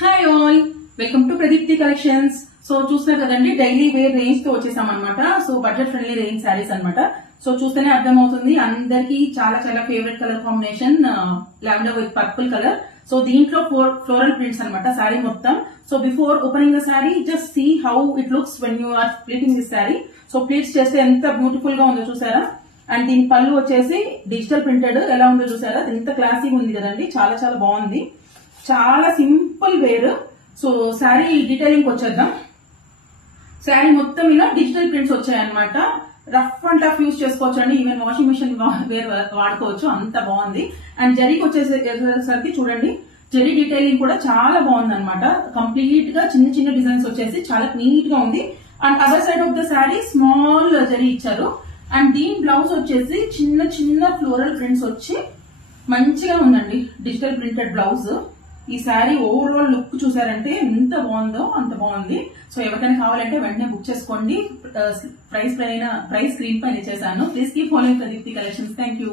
Hi all, welcome to Pradeepti collections. So చూస్తున్నారు కదండి, daily wear range తో వచ్చేసాం అనమాట. So budget friendly range saris అనమాట. సో చూస్తేనే అర్థమవుతుంది అందరికి చాలా చాలా favourite colour combination lavender with purple colour. So దీంట్లో ఫ్లోరల్ ప్రింట్స్ అనమాట శారీ మొత్తం. So before opening the sari just see how it looks when you are pleating this sari. So pleats చేస్తే ఎంత బ్యూటిఫుల్ గా ఉందో చూసారా. అండ్ దీని పళ్ళు వచ్చేసి డిజిటల్ ప్రింటెడ్ ఎలా ఉందో చూసారా, ఎంత క్లాసీగా ఉంది కదండి, చాలా చాలా బాగుంది. చాలా simple wear. So sari detailing వచ్చేద్దాం. శారీ మొత్తం ఇలా డిజిటల్ ప్రింట్స్ వచ్చాయన్నమాట. రఫ్ అండ్ టఫ్ యూజ్ చేసుకోవచ్చు అండి, ఈవెన్ వాషింగ్ మిషన్ వేర్ వాడుకోవచ్చు, అంత బాగుంది. అండ్ జరీకి వచ్చేసరికి చూడండి, జరీ డీటెయిలింగ్ కూడా చాలా బాగుంది అనమాట. కంప్లీట్ గా చిన్న చిన్న డిజైన్స్ వచ్చేసి చాలా నీట్ గా ఉంది. And other side of the sari small zari ఇచ్చారు. అండ్ దీని బ్లౌజ్ వచ్చేసి చిన్న చిన్న ఫ్లోరల్ ప్రింట్స్ వచ్చి మంచిగా ఉందండి, డిజిటల్ ప్రింటెడ్ బ్లౌజ్. ఈ శారీ ఓవరాల్ లుక్ చూసారంటే ఎంత బాగుందో అంత బాగుంది. సో ఎవరికైనా కావాలంటే వెంటనే బుక్ చేసుకోండి. ప్రైస్ స్క్రీన్ పైన ఇచ్చేసాను. Please keep following Pradeepti collections. Thank you.